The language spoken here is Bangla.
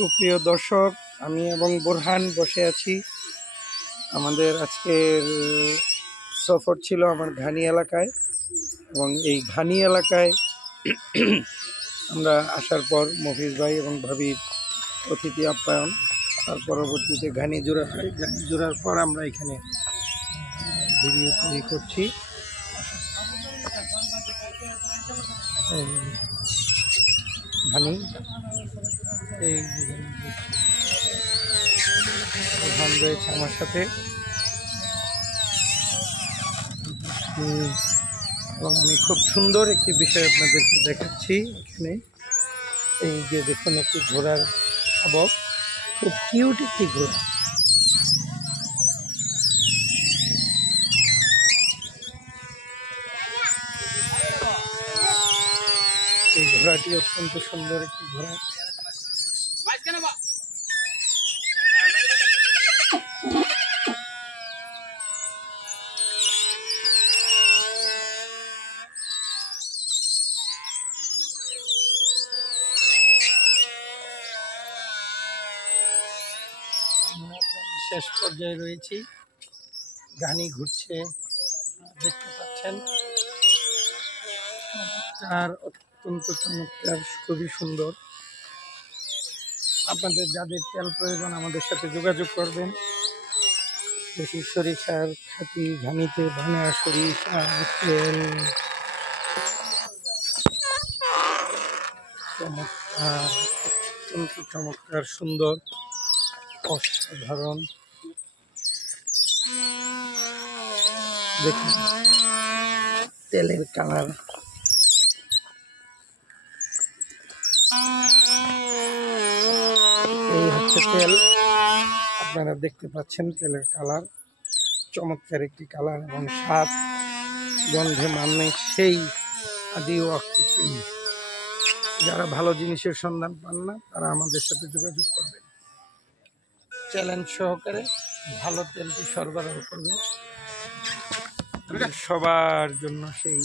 সুপ্রিয় দর্শক, আমি এবং বোরহান বসে আছি। আমাদের আজকের সফর ছিল আমার ঘানি এলাকায়, এবং এই ঘানি এলাকায় আমরা আসার পর মফিজ ভাই এবং ভাবির অতিথি আপ্যায়ন, তার পরবর্তীতে ঘানি জোড়া হয়। ঘানি জোড়ার পর আমরা এখানে ভিডিও তৈরি করছি। ঘানি এই বোরহান রয়েছে আমার সাথে, এবং আমি খুব সুন্দর একটি বিষয় আপনাদেরকে দেখাচ্ছি। এখানে এই যে দেখুন, একটি ঘোড়ার শাবক, খুব কিউট একটি ঘোড়া। এই ঘোড়াটি অত্যন্ত সুন্দর একটি ঘোড়া। শেষ পর্যায়ে রয়েছি, ঘানি ঘুরছে, দেখতে পাচ্ছেন। চমৎকার, অত্যন্ত চমৎকার, খুবই সুন্দর। আপনাদের যাদের তেল প্রয়োজন আমাদের সাথে যোগাযোগ করবেন। দেশি সরিষার খাঁটি ঘানিতে বানা সরিষার তেল, চমৎকার, অত্যন্ত চমৎকার, সুন্দর, অসাধারণ। দেখুন তেলের কালার, এই হচ্ছে তেল। আপনারা দেখতে পাচ্ছেন তেলের কালার, চমৎকার একটি কালার, এবং স্বাদ গন্ধে মানে সেই আদি ও অকৃত্রিম। যারা ভালো জিনিসের সন্ধান পান না, তারা আমাদের সাথে যোগাযোগ করবেন। চ্যালেঞ্জ সহকারে ভালো তেলটি সরবরাহ করবে সবার জন্য। সেই